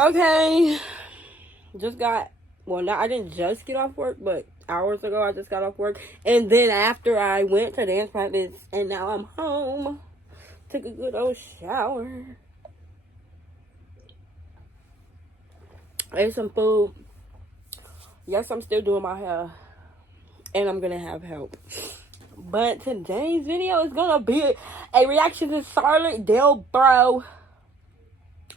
Okay. Just got, well, not, I didn't just get off work, but hours ago I just got off work. And then after I went to dance practice, and now I'm home. Took a good old shower. Ate some food. Yes, I'm still doing my hair. And I'm gonna have help. But today's video is gonna be a reaction to Charlotte Delbro.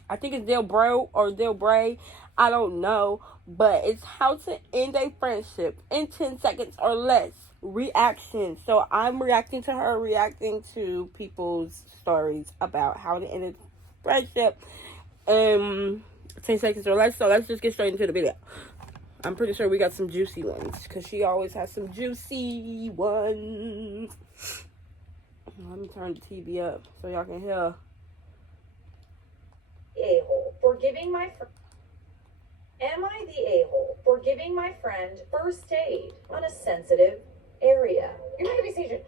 I think it's Delbro or Delbray. I don't know. But it's how to end a friendship in 10 seconds or less. Reaction. So I'm reacting to her, reacting to people's stories about how to end a friendship in 10 seconds or less. So let's just get straight into the video. I'm pretty sure we got some juicy ones, because she always has some juicy ones. Let me turn the TV up so y'all can hear. A-hole for giving my Am I the a-hole for giving my friend first aid on a sensitive area? You're not gonna be saying,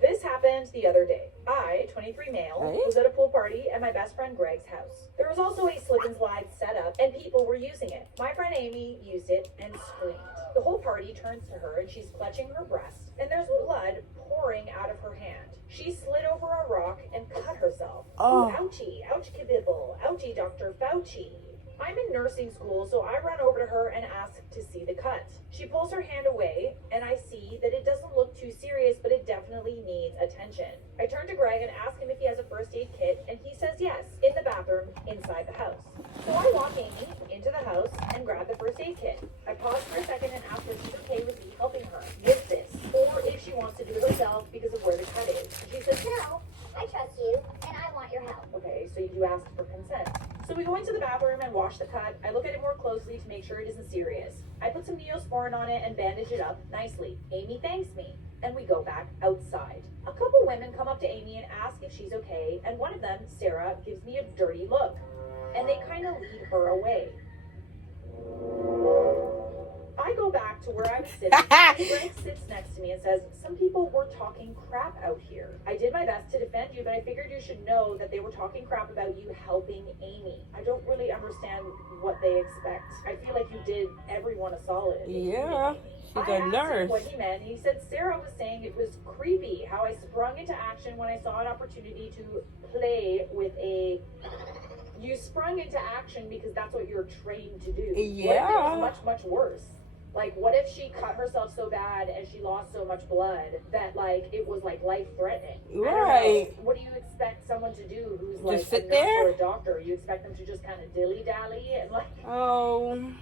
this happened the other day. I, 23 male, was at a pool party at my best friend Greg's house. There was also a slip and slide set up, and people were using it. My friend Amy used it and screamed. The whole party turns to her, and she's clutching her breast, and there's blood pouring out of her hand. She slid over a rock and cut herself. Oh. Ooh, ouchie, ouch kibibble, ouchie Dr. Fauci. I'm in nursing school, so I run over to her and ask to see the cut. She pulls her hand away, and I see that it doesn't look too serious, but it definitely needs attention. I turn to Greg and ask him if he has a first aid kit, and he says yes, in the bathroom, inside the house. So I walk Amy into the house and grab the first aid kit. I pause for a second and ask her if she's okay with me helping her with this, or if she wants to do it herself because of where the cut is. She says, no, I trust you, and I want your help. Okay, so you asked for consent. So we go into the bathroom and wash the cut. I look at it more closely to make sure it isn't serious. I put some Neosporin on it and bandage it up nicely. Amy thanks me, and we go back outside. A couple women come up to Amy and ask if she's okay, and one of them, Sarah, gives me a dirty look, and they kind of lead her away. I go back to where I was sitting, and Greg sits next to me and says, some people were talking crap out here. I did my best to defend you, but I figured you should know that they were talking crap about you helping Amy. I don't really understand what they expect. I feel like you did everyone a solid. Yeah, she's a nurse. I asked him what he meant. He said Sarah was saying it was creepy how I sprung into action when I saw an opportunity to play with a... You sprung into action because that's what you're trained to do. Yeah. What if it was much, much worse? Like, what if she cut herself so bad and she lost so much blood that, like, it was, like, life-threatening? Right. What do you expect someone to do who's, Just like, sit a nurse there? or a doctor? You expect them to just kind of dilly-dally and, like... Oh.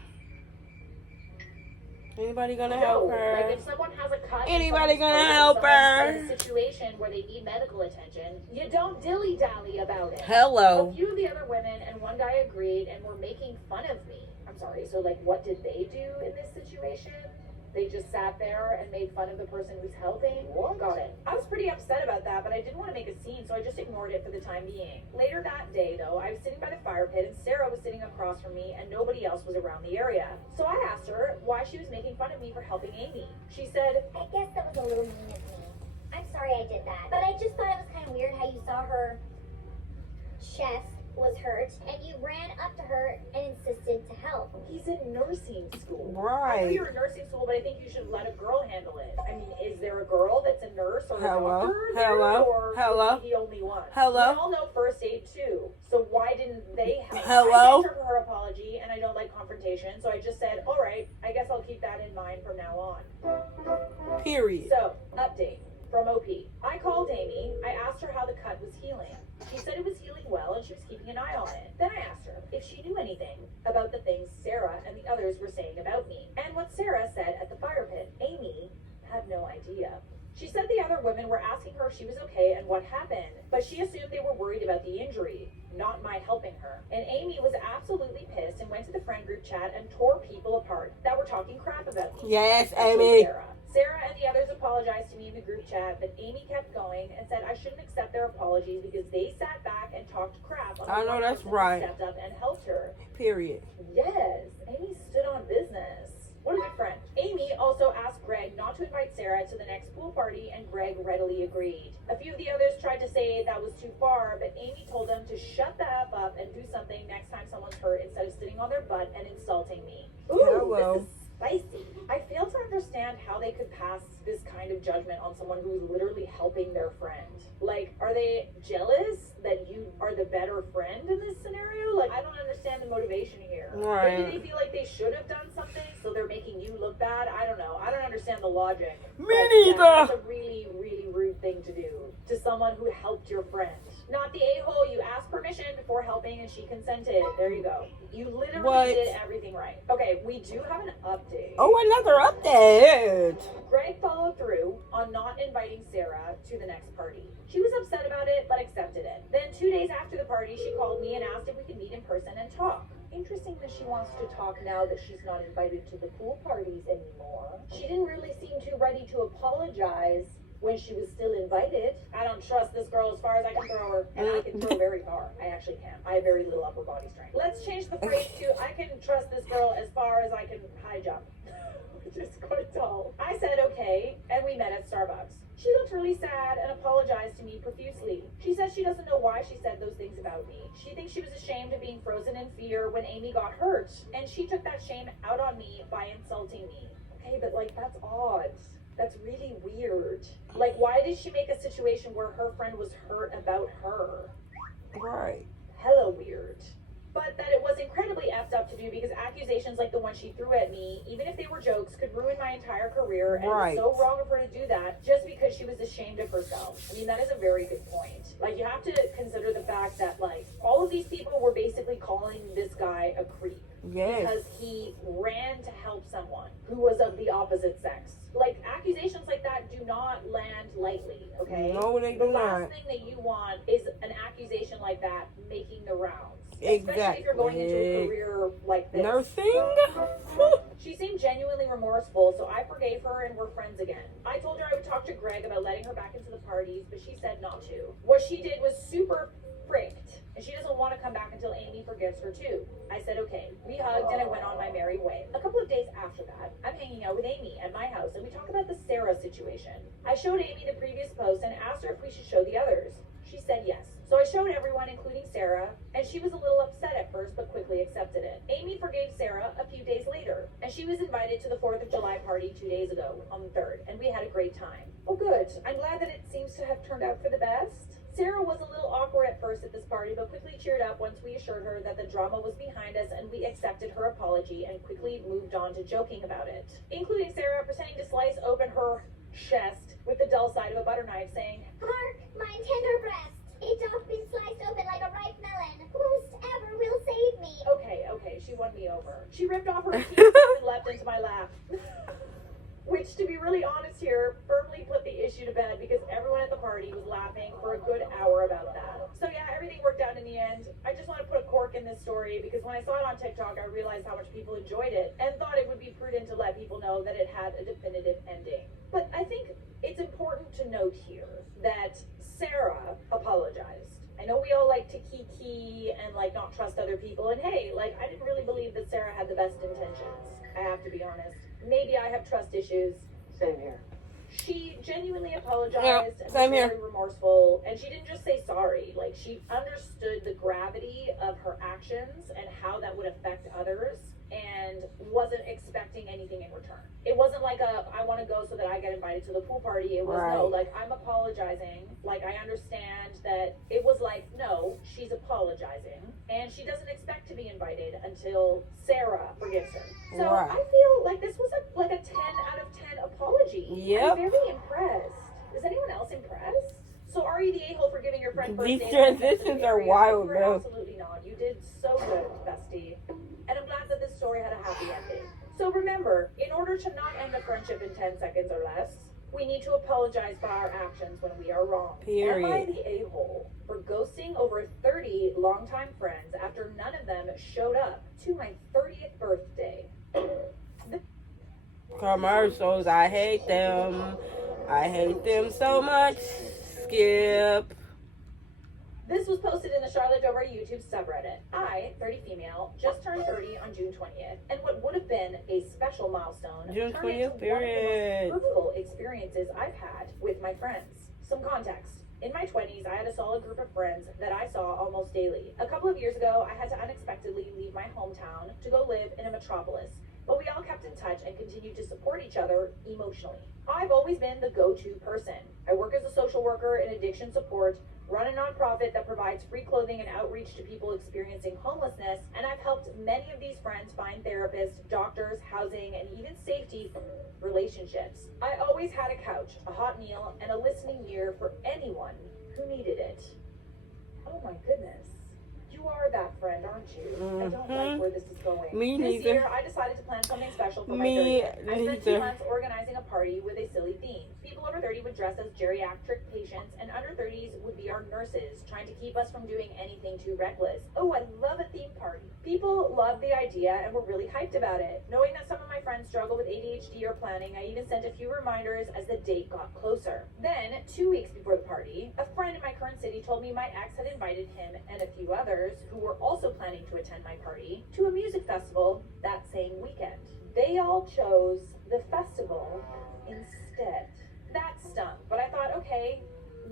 Anybody gonna help her? Like, if someone has a cut... Anybody gonna help her? In a situation where they need medical attention, you don't dilly-dally about it. Hello. A few of the other women and one guy agreed and were making fun of me. I'm sorry, so, like, what did they do in this situation? They just sat there and made fun of the person who's helping? What? Got it. I was pretty upset about that, but I didn't want to make a scene, so I just ignored it for the time being. Later that day, though, I was sitting by the fire pit, and Sarah was sitting across from me, and nobody else was around the area. So I asked her why she was making fun of me for helping Amy. She said, I guess that was a little mean of me. I'm sorry I did that. But I just thought it was kind of weird how you saw her chest was hurt, and you ran up to her and insisted to help. He's in nursing school. Right. I know you're in nursing school, but I think you should let a girl handle it. I mean, is there a girl that's a nurse or a doctor there, or is he the only one? Hello? We all know first aid too, so why didn't they help? Hello? I sent her apology, and I don't like confrontation, so I just said, all right, I guess I'll keep that in mind from now on. Period. So, update from OP. I called Amy. I asked her how the cut was healing. She said it was healing well and she was keeping an eye on it. Then I asked her if she knew anything about the things Sarah and the others were saying about me. And what Sarah said at the fire pit, Amy had no idea. She said the other women were asking her if she was okay and what happened, but she assumed they were worried about the injury, not my helping her. And Amy was absolutely pissed and went to the friend group chat and tore people apart that were talking crap about me. Yes, Especially Amy. Sarah and the others apologized to me in the group chat, but Amy kept going and said I shouldn't accept their apologies because they sat back and talked crap on the I know one that's person right. who stepped up and helped her. Period. Yes, Amy stood on business. What a good friend. Amy also asked Greg not to invite Sarah to the next pool party, and Greg readily agreed. A few of the others tried to say that was too far, but Amy told them to shut the F up and do something next time someone's hurt instead of sitting on their butt and insulting me. Ooh, Hello. this is spicy. I fail to understand how they could pass this kind of judgment on someone who's literally helping their friend. Like, are they jealous that you are the better friend in this scenario? Like, I don't understand the motivation here. Right. Maybe they feel like they should have done something, so they're making you look bad. I don't know. I don't understand the logic. Me But, neither. yeah, that's a really, really rude thing to do to someone who helped your friend. Not the a-hole. You asked permission before helping and she consented. There you go. You literally What? did everything right. Okay, we do have an update. Oh, another update. Greg followed through on not inviting Sarah to the next party. She was upset about it, but accepted it. Then 2 days after the party, she called me and asked if we could meet in person and talk. Interesting that she wants to talk now that she's not invited to the pool parties anymore. She didn't really seem too ready to apologize when she was still invited. I don't trust this girl as far as I can throw her, and I can throw very far. I actually can. I have very little upper body strength. Let's change the phrase to I can trust this girl as far as I can high jump, which is quite tall. I said okay, and we met at Starbucks. She looked really sad and apologized to me profusely. She says she doesn't know why she said those things about me. She thinks she was ashamed of being frozen in fear when Amy got hurt, and she took that shame out on me by insulting me. Okay, but like, that's odd. That's really weird. Like, why did she make a situation where her friend was hurt about her? Right. Hella weird. But that it was incredibly effed up to do because accusations like the one she threw at me, even if they were jokes, could ruin my entire career. And Right. it was so wrong of her to do that just because she was ashamed of herself. I mean, that is a very good point. Like, you have to consider the fact that, like, all of these people were basically calling this guy a creep. Yes. Because he ran to help someone who was of the opposite sex. Like, accusations like that do not land lightly, okay? No, they The do last not. thing that you want is an accusation like that making the rounds. Exactly. Especially if you're going into a career like this. Nursing? She seemed genuinely remorseful, so I forgave her and we're friends again. I told her I would talk to Greg about letting her back into the parties, but she said not to. What she did was super fricked, and she doesn't want to come back until Amy forgives her too. I said okay. We hugged and I went on my merry way. A couple of days after that, I'm hanging out with Amy at my house and we talk about the Sarah situation. I showed Amy the previous post and asked her if we should show the others. She said yes. So I showed everyone, including Sarah, and she was a little upset at first, but quickly accepted it. Amy forgave Sarah a few days later, and she was invited to the 4th of July party 2 days ago, on the 3rd, and we had a great time. Oh good, I'm glad that it seems to have turned out for the best. Sarah was a little awkward at first at this party, but quickly cheered up once we assured her that the drama was behind us and we accepted her apology and quickly moved on to joking about it, including Sarah pretending to slice open her chest with the dull side of a butter knife, saying, Hark, my tender breast. It doth been sliced open like a ripe melon. Whosoever will save me. Okay, she won me over. She ripped off her teeth and leapt into my lap. Which, to be really honest here, firmly put the issue to bed because everyone at the party was laughing for a good hour about that. So yeah, everything worked out in the end. I just want to put a cork in this story because when I saw it on TikTok, I realized how much people enjoyed it and thought it would be prudent to let people know that it had a definitive ending. But I think it's important to note here that Sarah apologized. I know we all like to kiki and like not trust other people, and hey, like I didn't really believe that Sarah had the best intentions. I have to be honest. Maybe I have trust issues. Same here. She genuinely apologized and was same here. very remorseful, and she didn't just say sorry. Like, she understood the gravity of her actions and how that would affect others, and wasn't expecting anything in return. It wasn't like I want to go so that I get invited to the pool party. It was no, like, I'm apologizing. Like, I understand that it was like, no, she's apologizing, and she doesn't expect to be invited until Sarah forgives her. So Right. I feel like this was like a 10 out of 10 apology. Yep. I'm very impressed. Is anyone else impressed? So are you the a-hole for giving your friend first These date? transitions are wild, You're bro. absolutely not. You did so good, bestie. And I'm glad that this story had a happy ending. So remember, in order to not end a friendship in 10 seconds or less, we need to apologize for our actions when we are wrong. Period. Am I the a-hole for ghosting over 30 longtime friends after none of them showed up to my 30th birthday? Commercials, I hate them. I hate them so much. Skip. This was posted in the Charlotte Dobre YouTube subreddit. I, 30 female, just turned 30 on June 20th, and what would have been a special milestone June turned 20th, into one of the period. most hurtful experiences I've had with my friends. Some context. In my 20s, I had a solid group of friends that I saw almost daily. A couple of years ago, I had to unexpectedly leave my hometown to go live in a metropolis, but we all kept in touch and continued to support each other emotionally. I've always been the go-to person. I work as a social worker in addiction support, run a nonprofit that provides free clothing and outreach to people experiencing homelessness, and I've helped many of these friends find therapists, doctors, housing, and even safety relationships. I always had a couch, a hot meal, and a listening ear for anyone who needed it. Oh my goodness. You are that friend, aren't you? I don't like where this is going. Me This neither. year, I decided to plan something special for my Me 30th. I spent 2 neither. months organizing a party with a silly theme. People over 30 would dress as geriatric patients, and under 30s would be our nurses, trying to keep us from doing anything too reckless. Oh, I love a theme party. People loved the idea and were really hyped about it. Knowing that some of my friends struggle with ADHD or planning, I even sent a few reminders as the date got closer. Then, 2 weeks before the party, a friend in my current city told me my ex had invited him and a few others who were also planning to attend my party to a music festival that same weekend. They all chose the festival instead. That stung, but I thought, okay,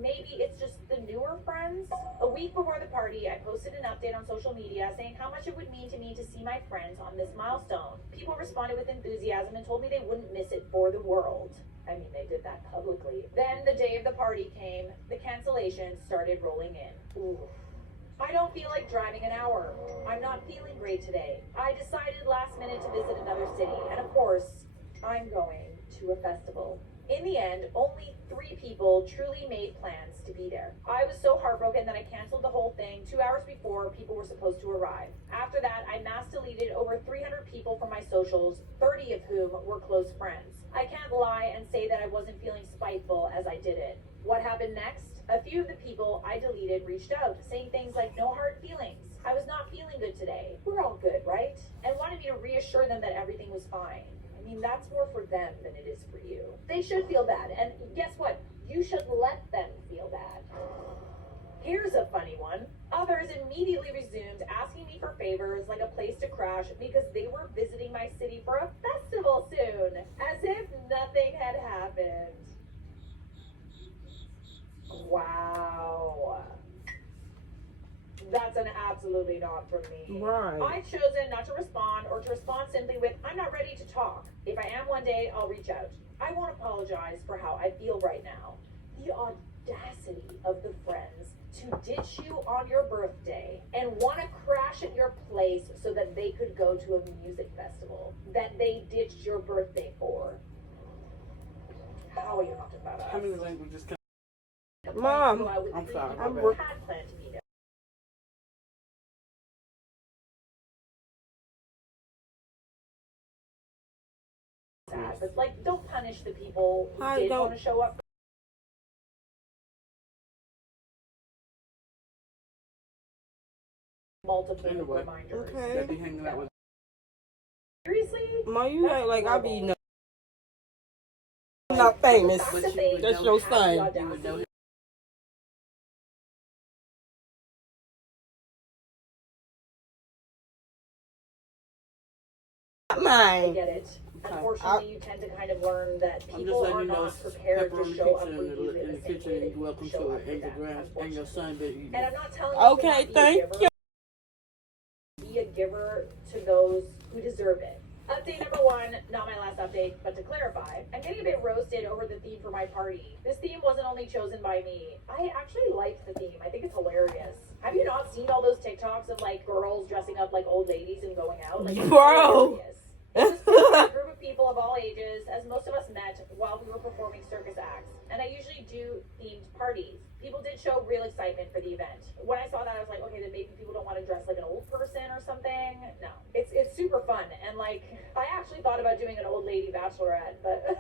maybe it's just the newer friends. A week before the party, I posted an update on social media saying how much it would mean to me to see my friends on this milestone. People responded with enthusiasm and told me they wouldn't miss it for the world. I mean, they did that publicly. Then the day of the party came, the cancellations started rolling in. Ooh. I don't feel like driving an hour. I'm not feeling great today. I decided last minute to visit another city, and of course, I'm going to a festival. In the end, only 3 people truly made plans to be there. I was so heartbroken that I canceled the whole thing 2 hours before people were supposed to arrive. After that, I mass deleted over 300 people from my socials, 30 of whom were close friends. I can't lie and say that I wasn't feeling spiteful as I did it. What happened next? A few of the people I deleted reached out, saying things like, no hard feelings. I was not feeling good today. We're all good, right? And wanted me to reassure them that everything was fine. I mean, that's more for them than it is for you. They should feel bad, and guess what? You should let them feel bad. Here's a funny one. Others immediately resumed asking me for favors like a place to crash because they were visiting my city for a festival soon, as if nothing had happened. Wow. That's an absolutely not for me. Right. I've chosen not to respond or to respond simply with, I'm not ready to talk. If I am one day, I'll reach out. I won't apologize for how I feel right now. The audacity of the friends to ditch you on your birthday and want to crash at your place so that they could go to a music festival that they ditched your birthday for. How are you not about us? How many languages can Mom, I'm sorry, I my bad. had planned to be there. Sad, but like, don't punish the people who I did don't- want to show up. Multiple Anyway. reminders. Okay. That be hanging out with Seriously? Ma, you act like I be horrible. I'm not famous. That's But the you thing. would That's know- your Have the son. you would know audacity. I Mine. get it. Okay. Unfortunately, you tend to kind of learn that I'm just people letting are you know not it's prepared pepper on to the show up kitchen for and you in in the the same kitchen way and that you're you welcome show to up it for and your them, grand and your son that you And I'm not telling you Okay, to not thank be a giver. Be a giver to those who deserve it. Update number 1, not my last update, but to clarify, I'm getting a bit roasted over the theme for my party. This theme wasn't only chosen by me. I actually liked the theme. I think it's hilarious. Have you not seen all those TikToks of like girls dressing up like old ladies and going out? Like, it's Bro. hilarious. It was a group of people of all ages, as most of us met while we were performing circus acts. And I usually do themed parties. People did show real excitement for the event. When I saw that, I was like, okay, then maybe people don't want to dress like an old person or something. No, it's super fun. And like, I actually thought about doing an old lady bachelorette, but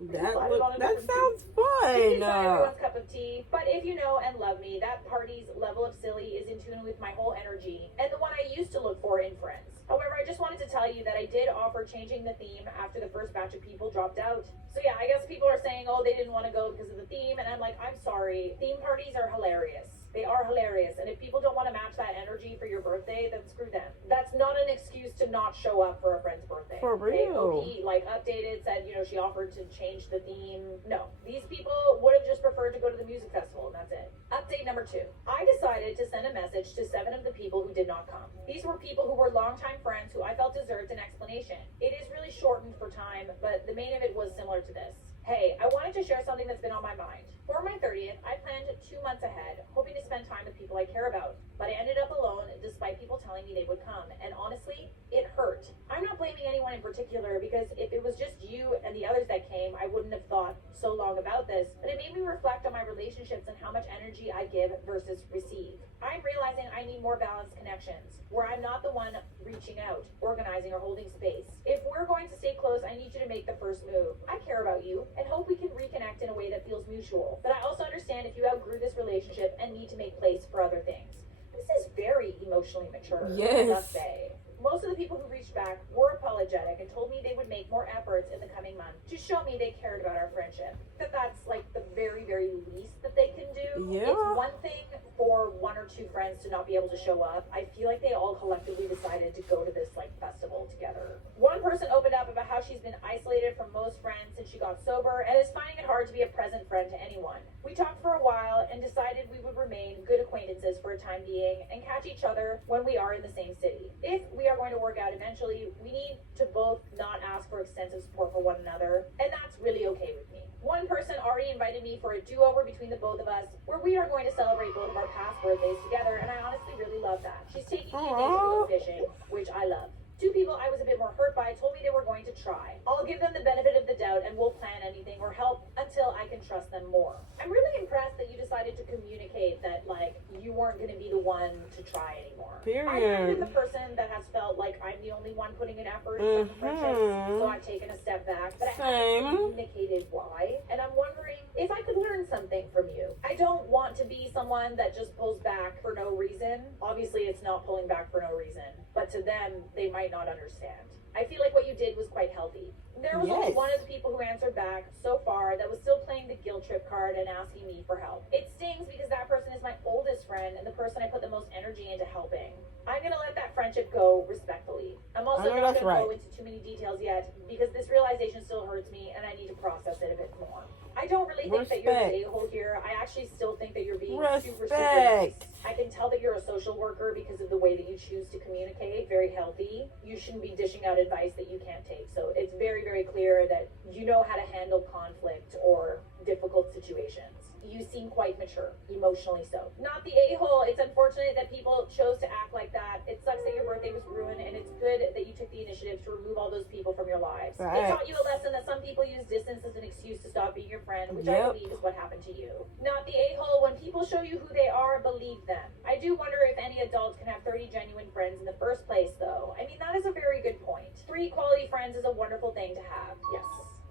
That sounds it's fun. not everyone's cup of tea. But if you know and love me, that party's level of silly is in tune with my whole energy and the one I used to look for in friends. However, I just wanted to tell you that I did offer changing the theme after the first batch of people dropped out. So yeah, I guess people are saying, oh, they didn't want to go because of the theme. And I'm like, I'm sorry. Theme parties are hilarious. They are hilarious, and if people don't want to match that energy for your birthday, then screw them. That's not an excuse to not show up for a friend's birthday. For Okay? real. OP, like, updated, said, you know, she offered to change the theme. No. These people would have just preferred to go to the music festival, and that's it. Update number 2. I decided to send a message to 7 of the people who did not come. These were people who were longtime friends who I felt deserved an explanation. It is really shortened for time, but the main of it was similar to this. Hey, I wanted to share something that's been on my mind. For my 30th, I planned 2 months ahead, hoping to spend time with people I care about. But I ended up alone despite people telling me they would come. And honestly, it hurt. I'm not blaming anyone in particular because if it was just you and the others that came, I wouldn't have thought so long about this. But it made me reflect on my relationships and how much energy I give versus receive. I'm realizing I need more balanced connections where I'm not the one reaching out, organizing, or holding space. If we're going to stay close, I need you to make the first move. I care about you and hope we can reconnect in a way that feels mutual. But I also understand if you outgrew this relationship and need to make place for other things. This is very emotionally mature, I must say. Most of the people who reached back were apologetic and told me they would make more efforts in the coming month to show me they cared about our friendship. That's like the very, very least that they can do. Yeah. It's one thing for 1 or 2 friends to not be able to show up. I feel like they all collectively decided to go to this like festival together. One person opened up about how she's been isolated from most friends since she got sober and is finding it hard to be a present friend to anyone. We talked for a while and decided we would remain good acquaintances for a time being and catch each other when we are in the same city. If we are going to work out eventually, we need to both not ask for extensive support for one another, and that's really okay with me. One person already invited me for a do-over between the both of us, where we are going to celebrate both of our past birthdays together, and I honestly really love that. She's taking me a day to go fishing, which I love. 2 people I was a bit more hurt by told me they were going to try. I'll give them the benefit of the doubt and we'll plan anything or help until I can trust them more. I'm really impressed that you decided to communicate that, like, you weren't going to be the one to try anymore. Period. I've been the person that has felt like I'm the only one putting in effort in some friendships, so I've taken a step back. But I haven't communicated why, and I'm wondering if I could learn something from you. I don't want to be someone that just pulls back for no reason. Obviously, it's not pulling back for no reason, but to them, they might not understand. I feel like what you did was quite healthy. There was only one of the people who answered back so far that was still playing the guilt trip card and asking me for help. It stings because that person is my oldest friend and the person I put the most energy into helping. I'm gonna let that friendship go respectfully. I'm also not gonna go into too many details yet because this realization still hurts me and I need to process it a bit more. I don't really think that you're the a-hole here. I actually still think that you're being super nice. I can tell that you're a social worker because of the way that you choose to communicate. Very healthy. You shouldn't be dishing out advice that you can't take. So it's very, very clear that you know how to handle conflict or difficult situations. You seem quite mature, emotionally so. Not the a-hole. It's unfortunate that people chose to act like that. It sucks that your birthday was ruined, and it's good that you took the initiative to remove all those people from your lives. It taught you a lesson that some people use distance as an excuse to stop being your friend, which I believe is what happened to you. Not the a-hole. When people show you who they are, believe them. I do wonder if any adults can have 30 genuine friends in the first place, though. I mean, that is a very good point. 3 quality friends is a wonderful thing to have. Yes,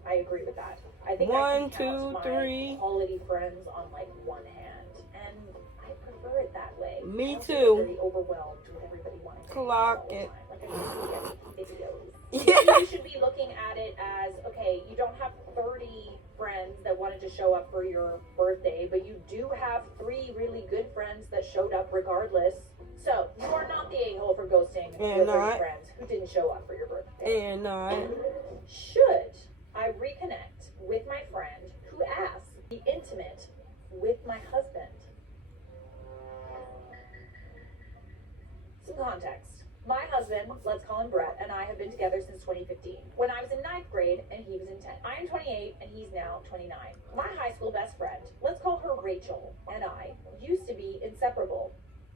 I agree with that. I think I can count my quality friends on like one hand, and I prefer it that way. Me I don't too. get very overwhelmed with everybody wanting to Clock all it. the time. Like I just get videos. You should be looking at it as, okay, you don't have 30 friends that wanted to show up for your birthday, but you do have 3 really good friends that showed up regardless. So you are not the a-hole for ghosting your 30 friends who didn't show up for your birthday. Should I reconnect with my friend who asked to be intimate with my husband? Some context. My husband, let's call him Brett, and I have been together since 2015, when I was in 9th grade and he was in 10th. I am 28 and he's now 29. My high school best friend, let's call her Rachel, and I used to be inseparable.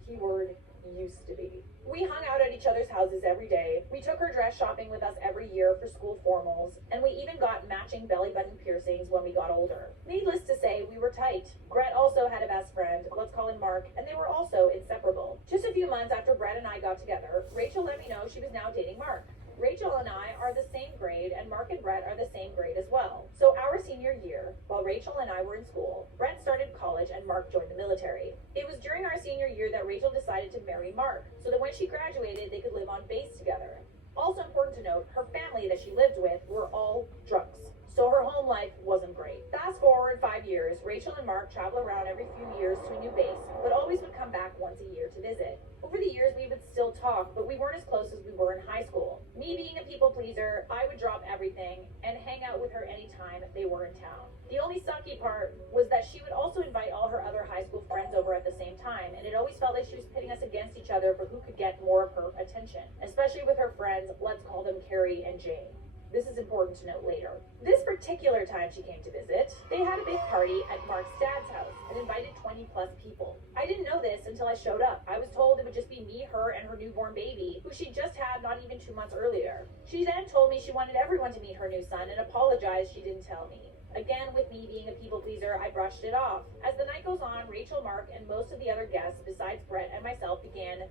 Keyword used to be. We hung out at each other's houses every day. We took her dress shopping with us every year for school formals, and we even got matching belly button piercings when we got older. Needless to say, we were tight. Brett also had a best friend, let's call him Mark, and they were also inseparable. Just a few months after Brett and I got together, Rachel let me know she was now dating Mark. Rachel and I are the same grade, and Mark and Brett are the same grade as well. So our senior year, while Rachel and I were in school, Brett started college and Mark joined the military. It was during our senior year that Rachel decided to marry Mark, so that when she graduated, they could live on base together. Also important to note, her family that she lived with were all drunks, so her home life wasn't great. Fast forward 5 years, Rachel and Mark travel around every few years to a new base, but always pleaser, I would drop everything and hang out with her anytime they were in town. The only sucky part was that she would also invite all her other high school friends over at the same time, and it always felt like she was pitting us against each other for who could get more of her attention, especially with her friends, let's call them Carrie and Jane. This is important to note later. This particular time she came to visit, they had a big party at Mark's dad's house and invited 20 plus people. I didn't know this until I showed up. I was told it would just be me, her, and her newborn baby, who she just had not even 2 months earlier. She then told me she wanted everyone to meet her new son and apologized she didn't tell me. Again, with me being a people pleaser, I brushed it off. As the night goes on, Rachel, Mark, and most of the other guests, besides Brett and myself, began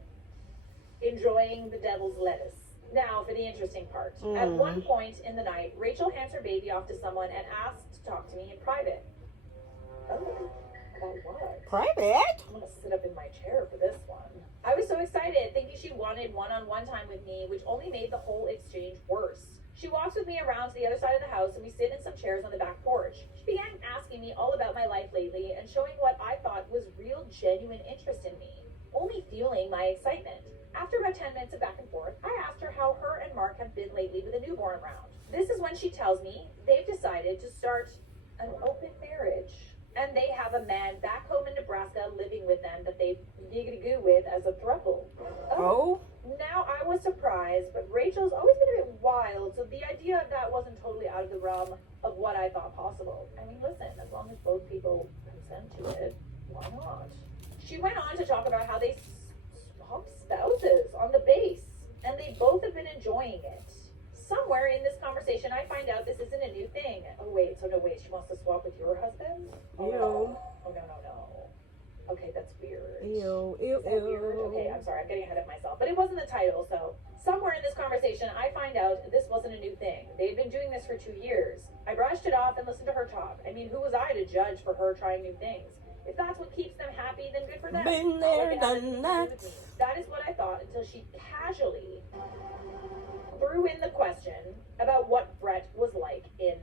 enjoying the devil's lettuce. Now for the interesting part. At one point in the night, Rachel hands her baby off to someone and asks to talk to me in private. Oh, about what? Private? I'm gonna sit up in my chair for this one. I was so excited, thinking she wanted one-on-one time with me, which only made the whole exchange worse. She walks with me around to the other side of the house and we sit in some chairs on the back porch. She began asking me all about my life lately and showing what I thought was real, genuine interest in me, only fueling my excitement. After about 10 minutes of back and forth, I asked her how her and Mark have been lately with a newborn around. This is when she tells me they've decided to start an open marriage. And they have a man back home in Nebraska living with them that they giggity-goo with as a throuple. Oh? Now I was surprised, but Rachel's always been a bit wild, so the idea of that wasn't totally out of the realm of what I thought possible. I mean, listen, as long as both people consent to it, why not? She went on to talk about how they swap spouses on the base, and they both have been enjoying it. Somewhere in this conversation, I find out this isn't a new thing. Oh wait, she wants to swap with your husband? Oh no. Oh no. Okay, that's weird. Ew. Is that weird? Okay, I'm sorry, I'm getting ahead of myself. But it wasn't the title, so somewhere in this conversation, I find out this wasn't a new thing. They had been doing this for 2 years. I brushed it off and listened to her talk. I mean, who was I to judge for her trying new things? If that's what keeps them happy, then good for them. Been there, done that. That is what I thought until she casually threw in the question about what Brett was like in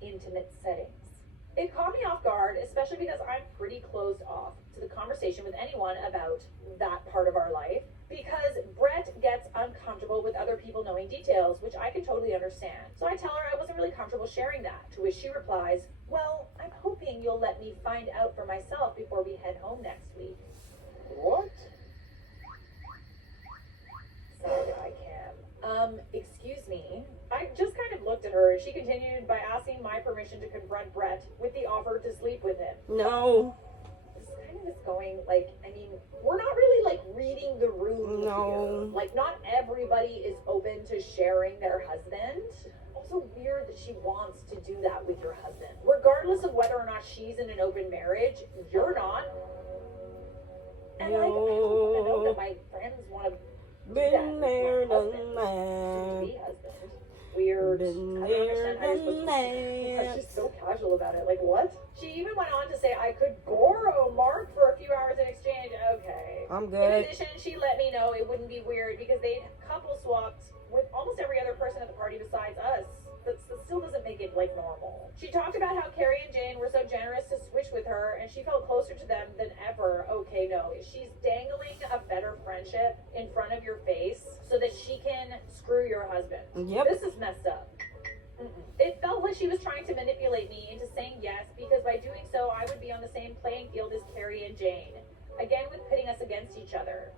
intimate settings. It caught me off guard, especially because I'm pretty closed off to the conversation with anyone about that part of our life, because Brett gets uncomfortable with other people knowing details, which I can totally understand. So I tell her I wasn't really comfortable sharing that, to which she replies, well, I'm hoping you'll let me find out for myself before we head home next week. What? Sorry, I can. Excuse me. I just kind of looked at her and she continued by asking my permission to confront Brett with the offer to sleep with him. No. This kind of is going, like, I mean, we're not really, like, reading the room No. here. Like, not everybody is open to sharing their husband. Also weird that she wants to do that with your husband. Regardless of whether or not she's in an open marriage, you're not. And, like, I don't know that my friends want to Been there, done to that. be husband. Weird. Been I don't understand how you're there, supposed done to. She's that. so casual about it. Like, what? She even went on to say I could borrow Mark for a few hours in exchange. Okay. I'm In good. addition, she let me know it wouldn't be weird because they couple swapped with almost every other person at the party besides us. That still doesn't make it, like, normal. She talked about how Carrie and Jane were so generous to switch with her, and she felt closer to them than ever. Okay, no. She's dangling a better friendship in front of your face so that she can screw your husband. Yep. This is messed up. It felt like she was trying to manipulate me into saying yes, because by doing so, I would be on the same playing field as Carrie and Jane. Again, with pitting us against each other.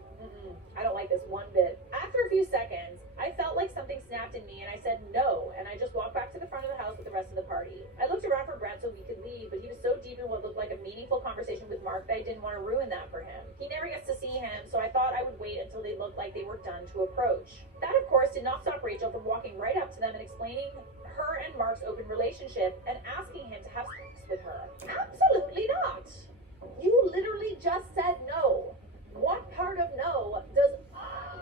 I don't like this one bit. After a few seconds, I felt like something snapped in me and I said no, and I just walked back to the front of the house with the rest of the party. I looked around for Brett so we could leave, but he was so deep in what looked like a meaningful conversation with Mark that I didn't want to ruin that for him. He never gets to see him, so I thought I would wait until they looked like they were done to approach. That, of course, did not stop Rachel from walking right up to them and explaining her and Mark's open relationship and asking him to have sex with her. Absolutely not! You literally just said no. What part of no does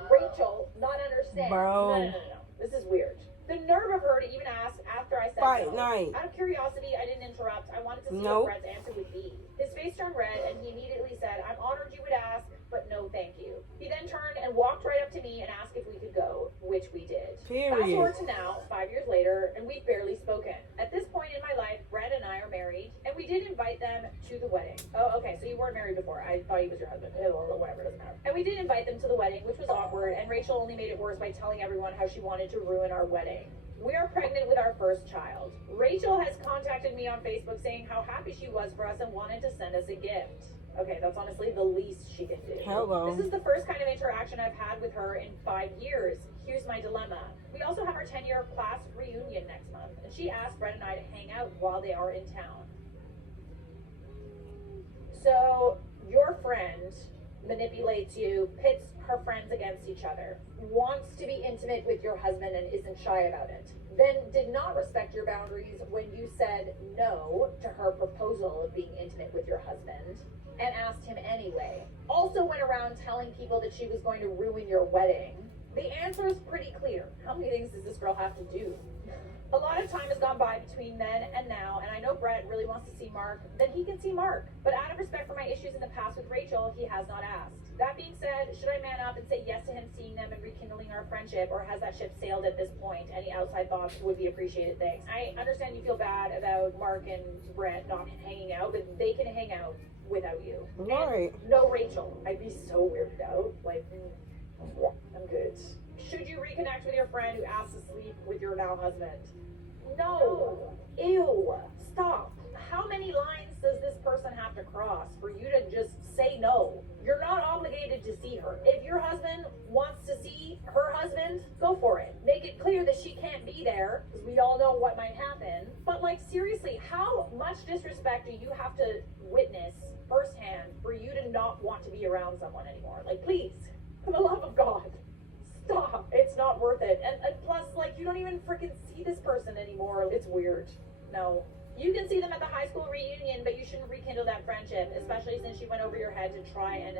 Rachel not understand? Bro. No. This is weird. The nerve of her to even ask after I said Fight no. night. Out of curiosity, I didn't interrupt. I wanted to see Nope. what Brett's answer would be. His face turned red and he immediately said, I'm honored you would ask, but no thank you. He then turned and walked right up to me and asked if we could go, which we did. Period. Fast forward to now, 5 years later, and we've barely spoken. At this point in my life, Brett and I I are married, and we did invite them to the wedding. Oh, okay, so you weren't married before. I thought he was your husband. Whatever, doesn't matter. And we did invite them to the wedding, which was awkward, and Rachel only made it worse by telling everyone how she wanted to ruin our wedding. We are pregnant with our first child. Rachel has contacted me on Facebook saying how happy she was for us and wanted to send us a gift. Okay, that's honestly the least she can do. Hello. This is the first kind of interaction I've had with her in 5 years. Here's my dilemma. We also have our 10-year class reunion next month, and she asked Brett and I to hang out while they are in town. So, your friend manipulates you, pits her friends against each other, wants to be intimate with your husband and isn't shy about it, then did not respect your boundaries when you said no to her proposal of being intimate with your husband, and asked him anyway. Also went around telling people that she was going to ruin your wedding. The answer is pretty clear. How many things does this girl have to do? A lot of time has gone by between then and now, and I know Brett really wants to see Mark, then he can see Mark. But out of respect for my issues in the past with Rachel, he has not asked. That being said, should I man up and say yes to him seeing them and rekindling our friendship, or has that ship sailed at this point? Any outside thoughts would be appreciated, thanks. I understand you feel bad about Mark and Brett not hanging out, but they can hang out without you. Right. And no Rachel. I'd be so weirded out. Like, I'm good. Should you reconnect with your friend who asked to sleep with your now husband? No. Ew. Stop. How many lines does this person have to cross for you to just say no? You're not obligated to see her. If your husband wants to see her husband, go for it. Make it clear that she can't be there, because we all know what might happen. But like, seriously, how much disrespect do you have to witness firsthand for you to not want to be around someone anymore? Like, please, for the love of God, stop. It's not worth it. And plus, like, you don't even freaking see this person anymore. It's weird. No. You can see them at the high school reunion, but you shouldn't rekindle that friendship, especially since she went over your head to try and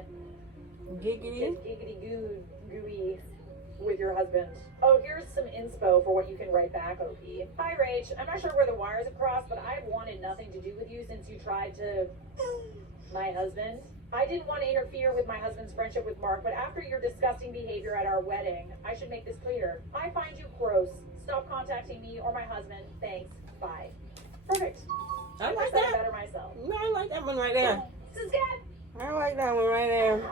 Giggity. get gooey with your husband. Oh, here's some inspo for what you can write back, OP. Hi, Rach. I'm not sure where the wires have crossed, but I've wanted nothing to do with you since you tried to... my husband. I didn't want to interfere with my husband's friendship with Mark, but after your disgusting behavior at our wedding, I should make this clear. I find you gross. Stop contacting me or my husband. Thanks. Bye. Perfect. I like said it that. better myself. No, I like that one right there. This is good. I like that one right there.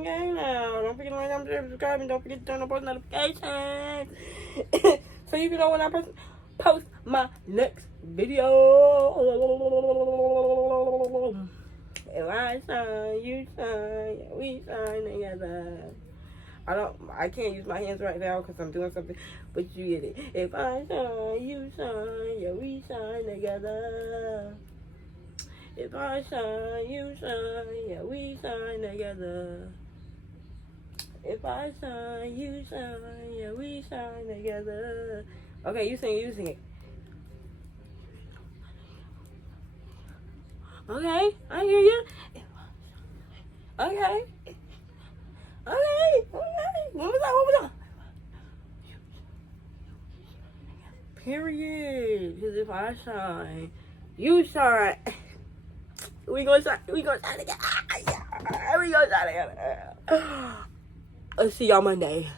Okay, now. Don't forget to like, comment, share, subscribe, and don't forget to turn on post notifications. So you can know when I post my next video. If I shine, you shine, yeah, we shine together. I can't use my hands right now because I'm doing something, but you get it. If I shine, you shine, yeah, we shine together. If I shine, you shine, yeah, we shine together. If I shine, you shine, yeah, we shine together. Okay, you sing it. Okay, I hear you. Okay. What was that? Period. Because if I shine, you shine. We gonna shine together. We gonna shine together. I'll see y'all Monday.